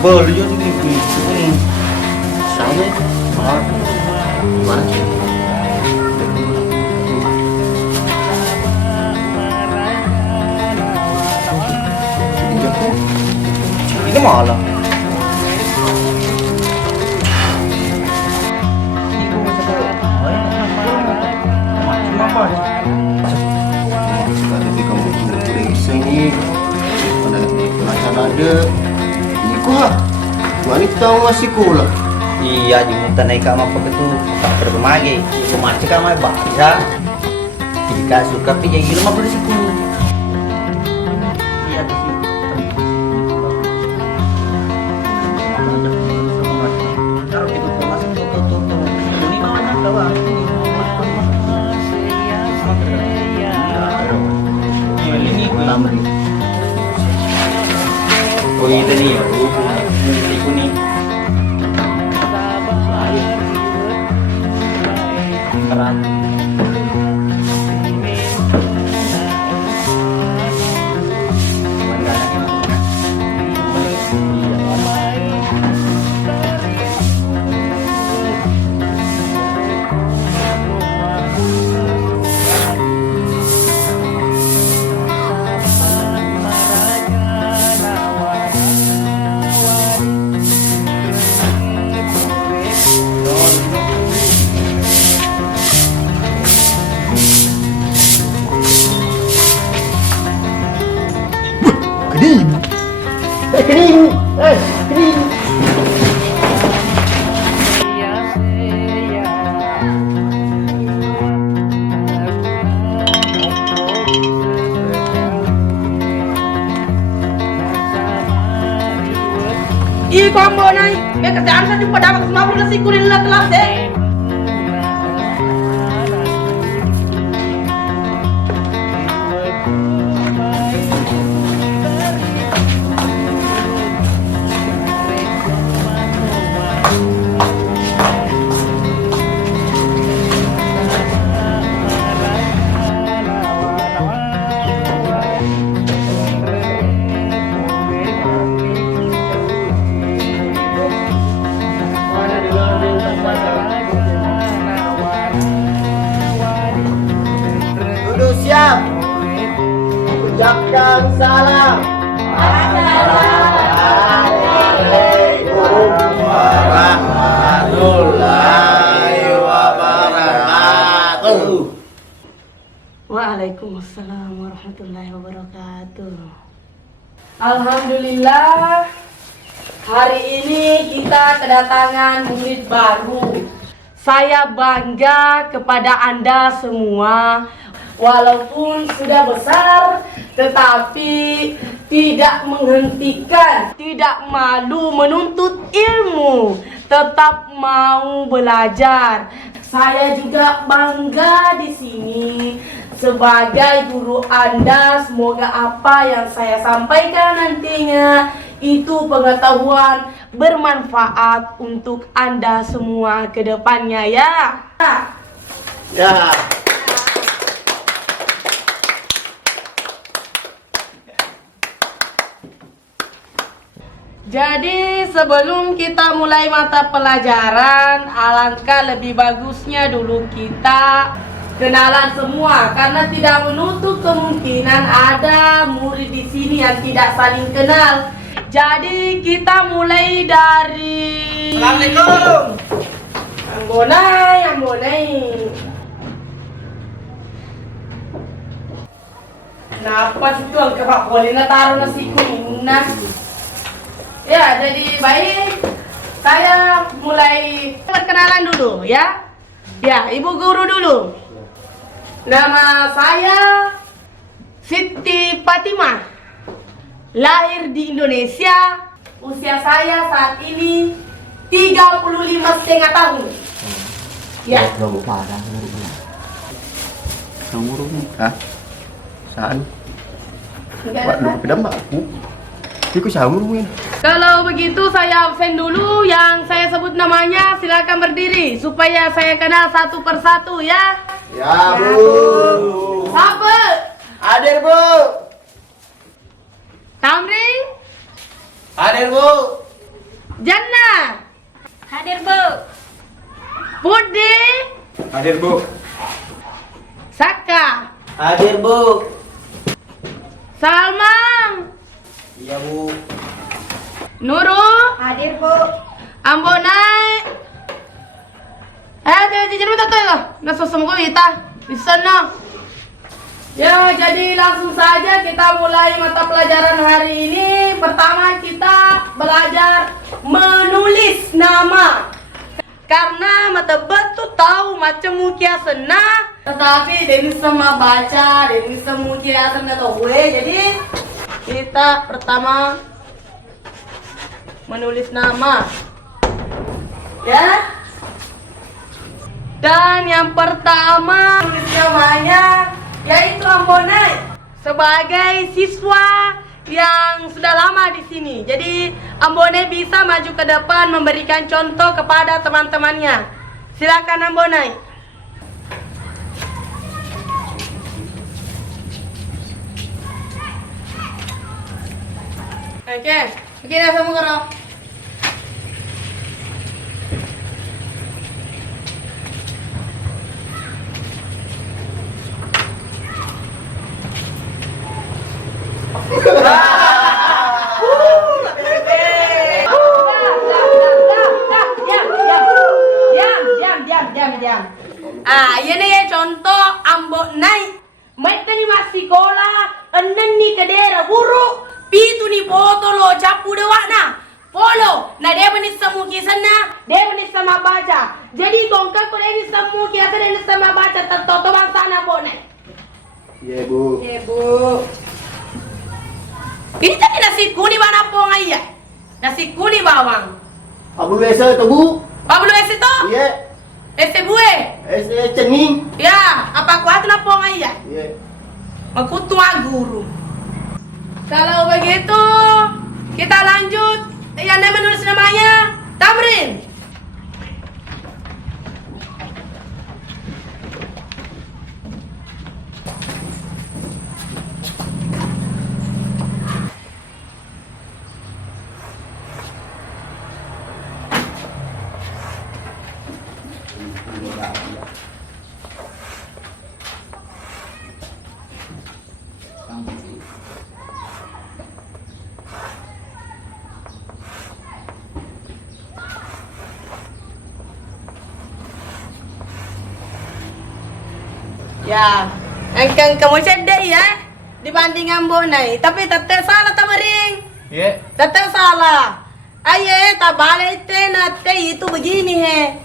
Boleh jadi ini. Saya gimana sih? Ini malah. Tapi kamu berengseng nih. Mana ada? Ini kok wanita masih kula. Iya, di mutan naik kamar apa itu tak berkemagi. Kemarin kamar bahasa. Jika suka pilih yang rumah berisiko. Iya tuh sih. Kalau itu masuk tuh. Ini mana kawan? Ini pertama nih. Oh ini nih ya, itu nih. Keran. Kening. Ih, combo này, cái kerjaan saya cuma dapat 50 nasi kuning lah kelas deh. Duduk siap. Ucapkan salam. Assalamualaikum warahmatullahi wabarakatuh. Waalaikumsalam warahmatullahi wabarakatuh. Alhamdulillah, hari ini kita kedatangan murid baru. Saya bangga kepada Anda semua. Walaupun sudah besar, tetapi tidak menghentikan, tidak malu menuntut ilmu, tetap mau belajar. Saya juga bangga di sini sebagai guru Anda. Semoga apa yang saya sampaikan nantinya itu pengetahuan bermanfaat untuk Anda semua ke depannya ya. Ya. Jadi sebelum kita mulai mata pelajaran, alangkah lebih bagusnya dulu kita kenalan semua, karena tidak menutup kemungkinan ada murid di sini yang tidak saling kenal. Jadi kita mulai dari Assalamualaikum. Yang bonai. Kenapa sih tuh Pak Polina taruh nasi kuning nah? Ya, jadi baik. Saya mulai perkenalan dulu ya. Ya, Ibu Guru dulu. Nama saya Siti Fatimah. Lahir di Indonesia. Usia saya saat ini 35,5 tahun. Ya. Kamu parah nomor hah? Saan? Pak lu pedam aku. Iku samurungin. Kalau begitu saya absen dulu, yang saya sebut namanya silakan berdiri supaya saya kenal satu persatu ya. Ya, Bu. Siapa? Hadir, Bu. Tamrin? Hadir, Bu. Jannah. Hadir, Bu. Budi. Hadir, Bu. Saka. Hadir, Bu. Salmang. Iya, Bu. Nurul. Hadir, Bu. Ambonai. Jadi betul ya? Nasa semua kita di sana. Ya, jadi langsung saja kita mulai mata pelajaran hari ini. Pertama kita belajar menulis nama. Karena mata betul tahu macam mukia senang, tetapi Deni sama baca, Deni sama mukia senang tahu. Jadi kita pertama menulis nama. Ya. Dan yang pertama tulis namanya yaitu Ambonai sebagai siswa yang sudah lama di sini. Jadi Ambonai bisa maju ke depan memberikan contoh kepada teman-temannya. Silakan Ambonai. Oke, begini semua karo. Diam. Ini ya contoh Ambonai. Mereka ni masih sekolah, enen ni kedera buruk, pitu ni botolo capu dewa na. Polo, nah dia benih semu kisana, dia benih sama baca. Jadi kongkak ko ini semu kisana dan sama baca tertoto bangsa na Ambonai. Iya, Bu. Iya, Bu. Ini tadi nasi kuning mana pong ayah? Nasi kuning bawang. Abu biasa tuh, Bu. Pablo ese to? Iya. Ese bue? Ese cening. Ya, apa kuat na pong ayah? Iya. Makutua guru. Kalau begitu, kita lanjut. Yang menulis namanya Tamrin. Ya, engkang kamu cerdas ya dibanding Ambonai. Tapi tetap salah Tamrin. Iya. Tetap salah. Aye, tak balik nate itu begini he.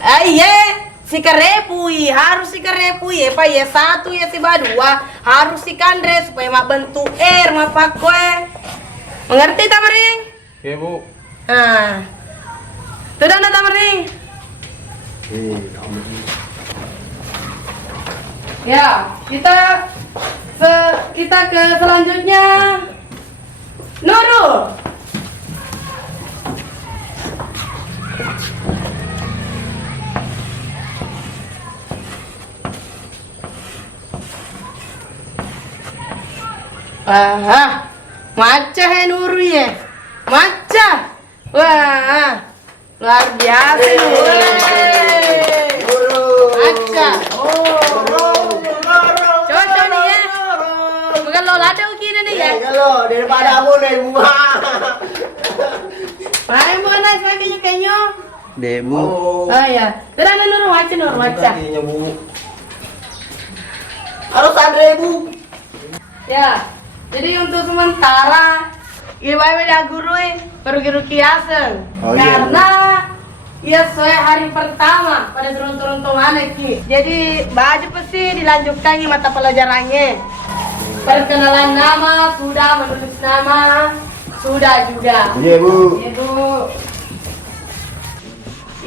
Aye, si karepui harus si karepui apa ya satu ya si dua harus si kandre supaya mak bentuk mak pakwe. Mengerti Tamrin? Iya, Bu. Ah, sudah na Tamrin? Ya, kita ke selanjutnya. Nurul. Maca he Nurul ya. Maca. Wah, luar biasa Nurul. Maca. Coba nih ya. Bukan lo lada ukir nih ya. Kalau daripada aku nih, Bu. Mana bukan naik lagi kayaknya. Deh, Bu. Oh ya. Terus Nurul maca. Artinya, Bu. Harus Andre, Bu. Ya. Jadi untuk sementara ibadah dah guru perlu kiasan. Oh, iya. Karena ya sesuai hari pertama pada turun-turun anak ki. Jadi baju pasti dilanjutkan ini mata pelajarannya. Perkenalan nama sudah, menulis nama sudah juga. Iya, Bu. Iya, Bu.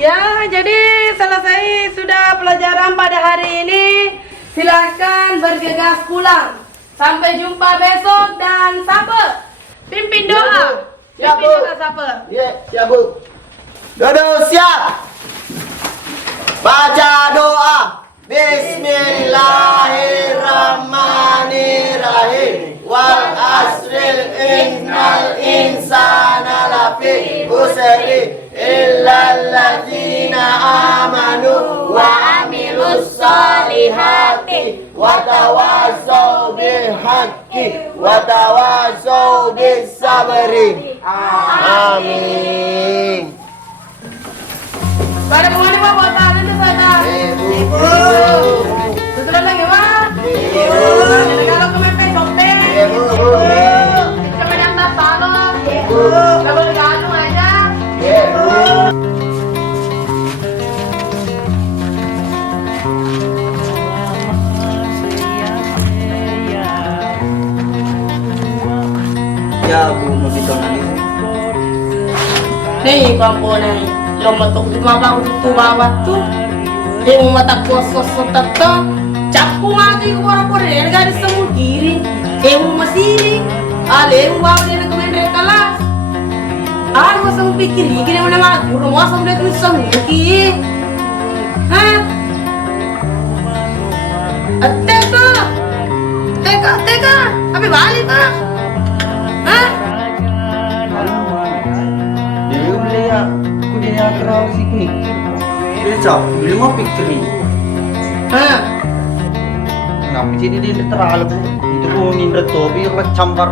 Ya, jadi selesai sudah pelajaran pada hari ini. Silakan bergegas pulang. Sampai jumpa besok dan Saper. Pimpin doa. Siap, Pimpin Bu. doa Saper. Iya, siap, Bu. Dodo siap. Baca doa. Bismillahirrahmanirrahim. wal asril innal insana lafi khusri illal ladzina amanu wa amilus solihati wa tawassaw bil haqqi wa tawassaw bis sabri. Amin. Pada kemana Pak? Buat tangan itu sana. Ibu. Setelah lagi Pak. Ibu. Kalau kemepet dompet. Ibu. Sampai yang tak salah. Ibu. Gak boleh gantung aja. Ibu. Ya Bu, mau ditonani. Nih bambu nih. Lo matuk di bawah tu bawah tu. Dia mau mata kosong setata. Capu mati ke orang-orang yang gak ada semua kiri. Mau masih ale mau bawa dia ke meja kelas. Aku sama pikir ini mana ngaku. Rumah sama dia tulis semua kiri. Hah? Teka. Apa balik Pak? Hah? Dia boleh ya, aku dia kerau sih ni. Dia cak, dia mau pikir. Hah? Kenapa jadi dia terlalu? Itu pun indra topi yang campur.